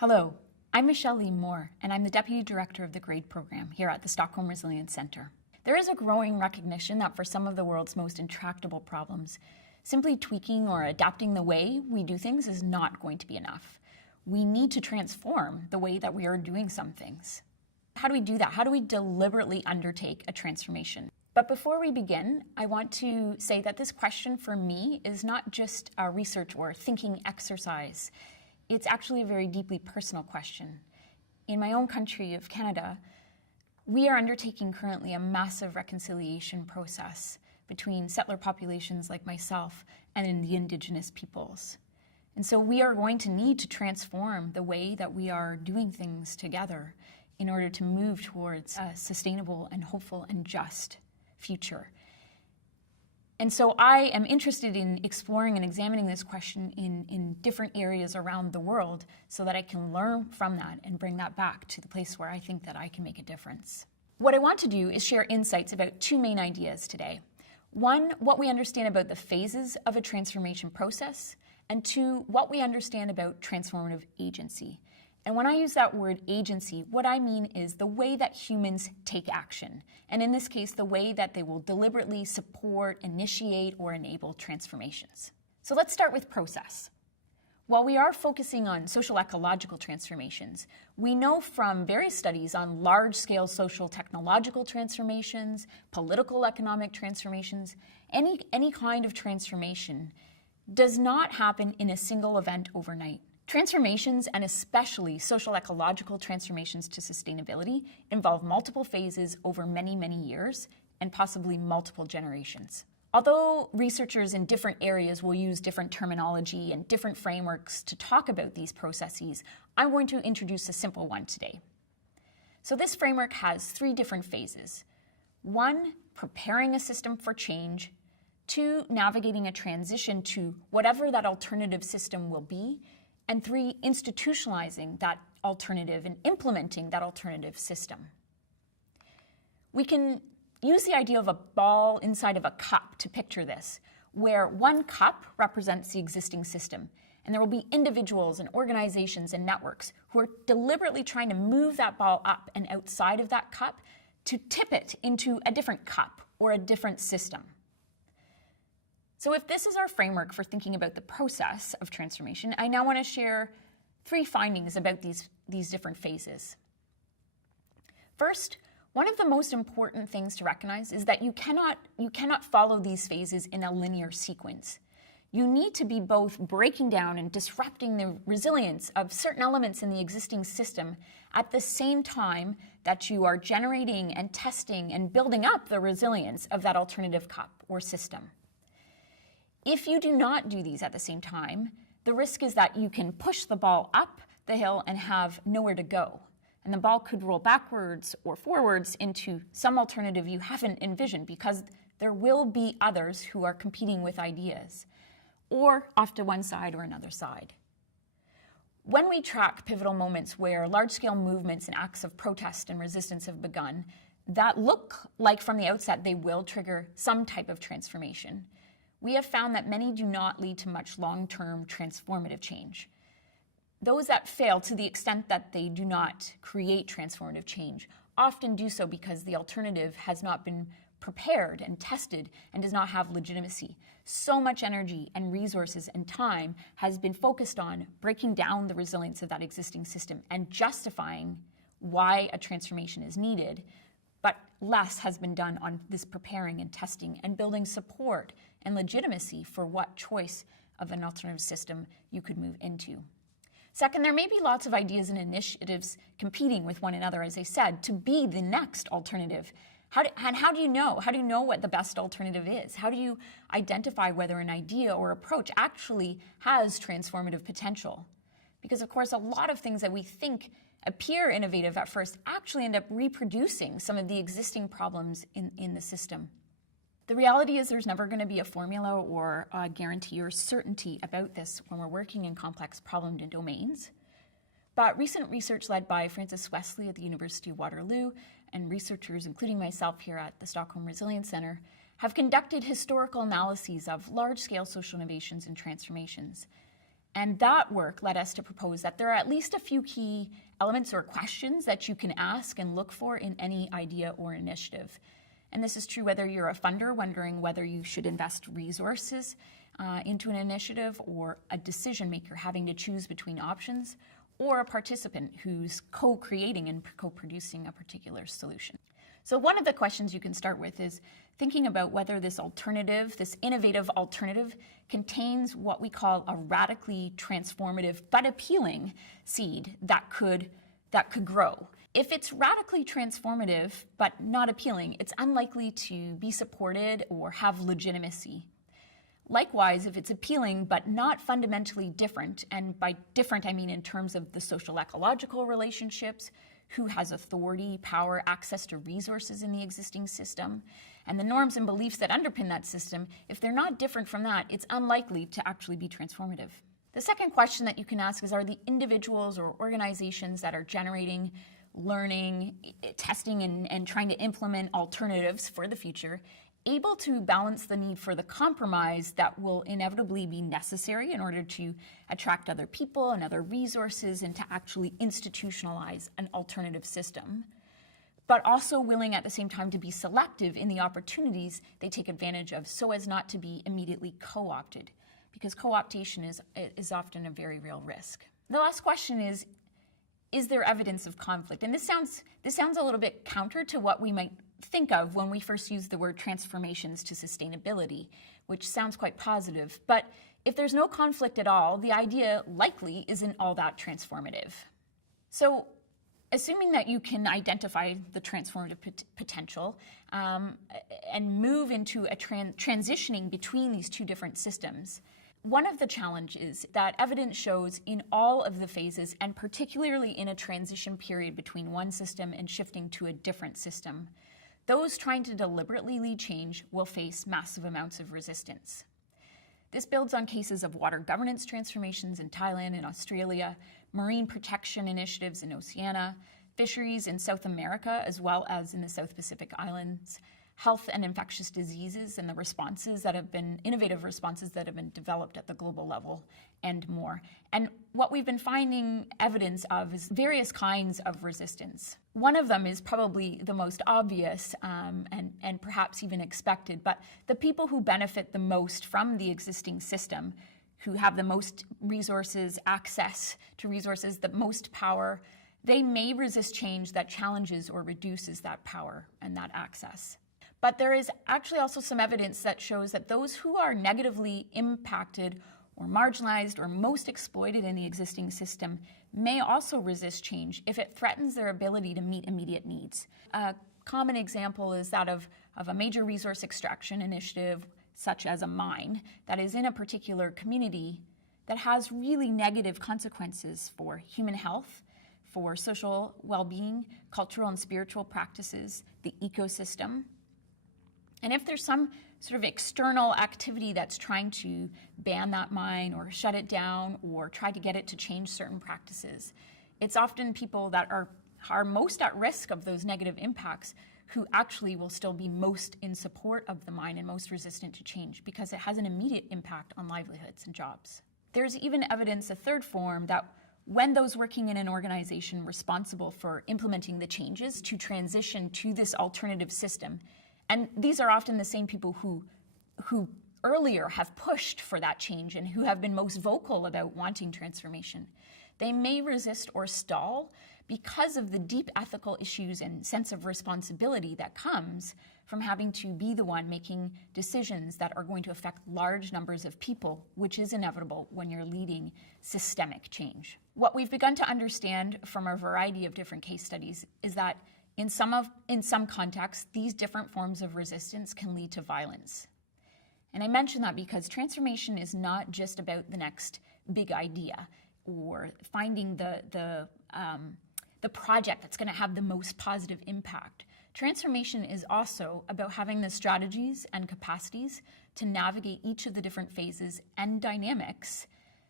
Hello, I'm Michelle Lee Moore, and I'm the Deputy Director of the GRADE program here at the Stockholm Resilience Center. There is a growing recognition that for some of the world's most intractable problems, simply tweaking or adapting the way we do things is not going to be enough. We need to transform the way that we are doing some things. How do we do that? How do we deliberately undertake a transformation? But before we begin, I want to say that this question for me is not just a research or thinking exercise. It's actually a very deeply personal question. In my own country of Canada, we are undertaking currently a massive reconciliation process between settler populations like myself and the Indigenous peoples. And so we are going to need to transform the way that we are doing things together in order to move towards a sustainable and hopeful and just future. And so I am interested in exploring and examining this question in different areas around the world so that I can learn from that and bring that back to the place where I think that I can make a difference. What I want to do is share insights about two main ideas today. One, what we understand about the phases of a transformation process, and two, what we understand about transformative agency. And when I use that word agency, what I mean is the way that humans take action. And in this case, the way that they will deliberately support, initiate, or enable transformations. So let's start with process. While we are focusing on social ecological transformations, we know from various studies on large-scale social technological transformations, political economic transformations, any kind of transformation does not happen in a single event overnight. Transformations, and especially social ecological transformations to sustainability, involve multiple phases over many, many years and possibly multiple generations. Although researchers in different areas will use different terminology and different frameworks to talk about these processes, I'm going to introduce a simple one today. So this framework has three different phases. One, preparing a system for change. Two, navigating a transition to whatever that alternative system will be. And three, institutionalizing that alternative and implementing that alternative system. We can use the idea of a ball inside of a cup to picture this, where one cup represents the existing system, and there will be individuals and organizations and networks who are deliberately trying to move that ball up and outside of that cup to tip it into a different cup or a different system. So if this is our framework for thinking about the process of transformation, I now want to share three findings about these different phases. First, one of the most important things to recognize is that you cannot follow these phases in a linear sequence. You need to be both breaking down and disrupting the resilience of certain elements in the existing system at the same time that you are generating and testing and building up the resilience of that alternative cup or system. If you do not do these at the same time, the risk is that you can push the ball up the hill and have nowhere to go. And the ball could roll backwards or forwards into some alternative you haven't envisioned because there will be others who are competing with ideas, or off to one side or another side. When we track pivotal moments where large-scale movements and acts of protest and resistance have begun, that look like from the outset they will trigger some type of transformation. We have found that many do not lead to much long-term transformative change. Those that fail, to the extent that they do not create transformative change, often do so because the alternative has not been prepared and tested and does not have legitimacy. So much energy and resources and time has been focused on breaking down the resilience of that existing system and justifying why a transformation is needed, but less has been done on this preparing and testing and building support and legitimacy for what choice of an alternative system you could move into. Second, there may be lots of ideas and initiatives competing with one another, as I said, to be the next alternative. How do you know? How do you know what the best alternative is? How do you identify whether an idea or approach actually has transformative potential? Because, of course, a lot of things that we think appear innovative at first actually end up reproducing some of the existing problems in the system. The reality is there's never going to be a formula or a guarantee or certainty about this when we're working in complex problem domains. But recent research led by Francis Wesley at the University of Waterloo and researchers, including myself here at the Stockholm Resilience Center, have conducted historical analyses of large-scale social innovations and transformations. And that work led us to propose that there are at least a few key elements or questions that you can ask and look for in any idea or initiative. And this is true whether you're a funder wondering whether you should invest resources into an initiative, or a decision maker having to choose between options, or a participant who's co-creating and co-producing a particular solution. So one of the questions you can start with is thinking about whether this alternative, this innovative alternative, contains what we call a radically transformative but appealing seed that could grow. If it's radically transformative but not appealing, it's unlikely to be supported or have legitimacy. Likewise, if it's appealing but not fundamentally different, and by different I mean in terms of the social ecological relationships, who has authority, power, access to resources in the existing system, and the norms and beliefs that underpin that system, if they're not different from that, it's unlikely to actually be transformative. The second question that you can ask is, are the individuals or organizations that are generating, learning, testing, and trying to implement alternatives for the future able to balance the need for the compromise that will inevitably be necessary in order to attract other people and other resources and to actually institutionalize an alternative system, but also willing at the same time to be selective in the opportunities they take advantage of so as not to be immediately co-opted, because co-optation is often a very real risk. The last question is there evidence of conflict? And this sounds a little bit counter to what we might think of when we first use the word transformations to sustainability, which sounds quite positive. But if there's no conflict at all, the idea likely isn't all that transformative. So assuming that you can identify the transformative potential and move into a transitioning between these two different systems, one of the challenges that evidence shows in all of the phases, and particularly in a transition period between one system and shifting to a different system, those trying to deliberately lead change will face massive amounts of resistance. This builds on cases of water governance transformations in Thailand and Australia, marine protection initiatives in Oceania, fisheries in South America as well as in the South Pacific Islands, health and infectious diseases and the innovative responses that have been developed at the global level, and more. And what we've been finding evidence of is various kinds of resistance. One of them is probably the most obvious and perhaps even expected, but the people who benefit the most from the existing system, who have the most resources, access to resources, the most power, they may resist change that challenges or reduces that power and that access. But there is actually also some evidence that shows that those who are negatively impacted or marginalized or most exploited in the existing system may also resist change if it threatens their ability to meet immediate needs. A common example is that of a major resource extraction initiative, such as a mine, that is in a particular community that has really negative consequences for human health, for social well-being, cultural and spiritual practices, the ecosystem. And if there's some sort of external activity that's trying to ban that mine or shut it down or try to get it to change certain practices, it's often people that are most at risk of those negative impacts who actually will still be most in support of the mine and most resistant to change because it has an immediate impact on livelihoods and jobs. There's even evidence, a third form, that when those working in an organization responsible for implementing the changes to transition to this alternative system, and these are often the same people who earlier have pushed for that change and who have been most vocal about wanting transformation, they may resist or stall because of the deep ethical issues and sense of responsibility that comes from having to be the one making decisions that are going to affect large numbers of people, which is inevitable when you're leading systemic change. What we've begun to understand from a variety of different case studies is that in some contexts, these different forms of resistance can lead to violence. And I mention that because transformation is not just about the next big idea or finding the project that's going to have the most positive impact. Transformation is also about having the strategies and capacities to navigate each of the different phases and dynamics,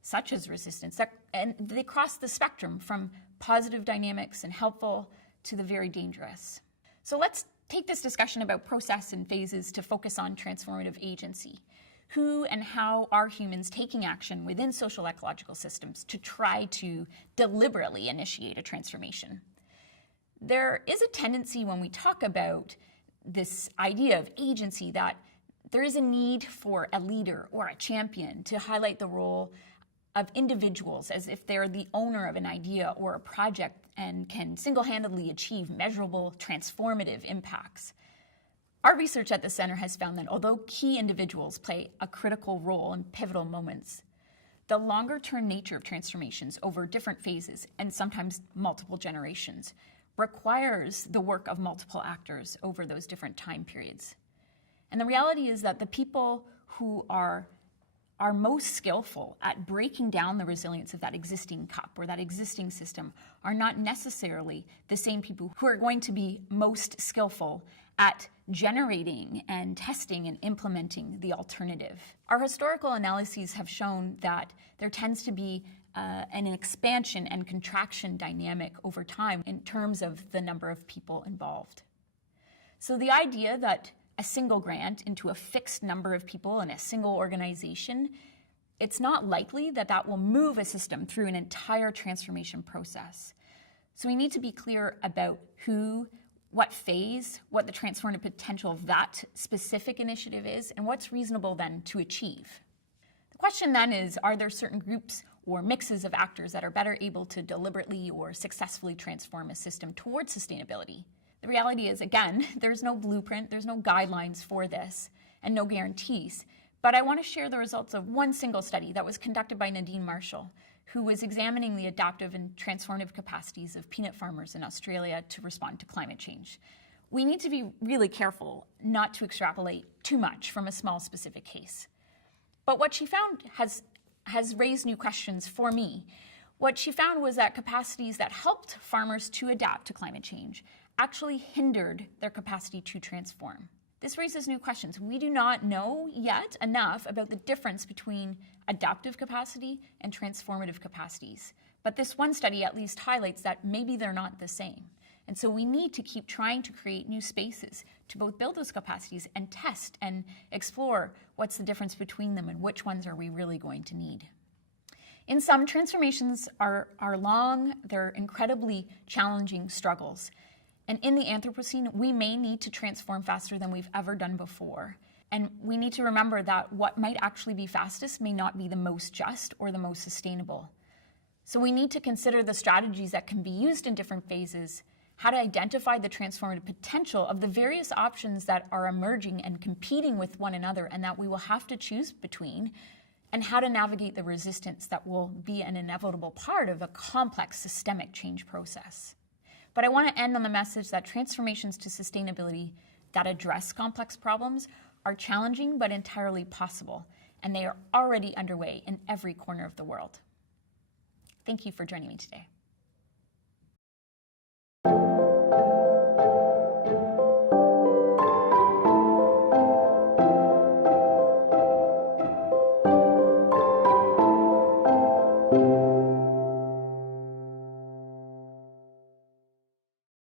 such as resistance, and they cross the spectrum from positive dynamics and helpful to the very dangerous. So let's take this discussion about process and phases to focus on transformative agency. who and how are humans taking action within social ecological systems to try to deliberately initiate a transformation. There is a tendency when we talk about this idea of agency that there is a need for a leader or a champion to highlight the role of individuals as if they're the owner of an idea or a project and can single-handedly achieve measurable, transformative impacts. Our research at the Center has found that although key individuals play a critical role in pivotal moments, the longer-term nature of transformations over different phases and sometimes multiple generations requires the work of multiple actors over those different time periods. And the reality is that the people who are most skillful at breaking down the resilience of that existing cup or that existing system are not necessarily the same people who are going to be most skillful at generating and testing and implementing the alternative. Our historical analyses have shown that there tends to be an expansion and contraction dynamic over time in terms of the number of people involved. So the idea that a single grant into a fixed number of people in a single organization, it's not likely that that will move a system through an entire transformation process. So we need to be clear about who, what phase, what the transformative potential of that specific initiative is, and what's reasonable then to achieve. The question then is, are there certain groups or mixes of actors that are better able to deliberately or successfully transform a system towards sustainability? The reality is, again, there's no blueprint, there's no guidelines for this, and no guarantees. But I want to share the results of one single study that was conducted by Nadine Marshall, who was examining the adaptive and transformative capacities of peanut farmers in Australia to respond to climate change. We need to be really careful not to extrapolate too much from a small specific case. But what she found has raised new questions for me. What she found was that capacities that helped farmers to adapt to climate change actually hindered their capacity to transform. This raises new questions. We do not know yet enough about the difference between adaptive capacity and transformative capacities. But this one study at least highlights that maybe they're not the same. And so we need to keep trying to create new spaces to both build those capacities and test and explore what's the difference between them and which ones are we really going to need. In sum, transformations are long, they're incredibly challenging struggles. And in the Anthropocene, we may need to transform faster than we've ever done before. And we need to remember that what might actually be fastest may not be the most just or the most sustainable. So we need to consider the strategies that can be used in different phases, how to identify the transformative potential of the various options that are emerging and competing with one another and that we will have to choose between, and how to navigate the resistance that will be an inevitable part of a complex systemic change process. But I want to end on the message that transformations to sustainability that address complex problems are challenging but entirely possible, and they are already underway in every corner of the world. Thank you for joining me today.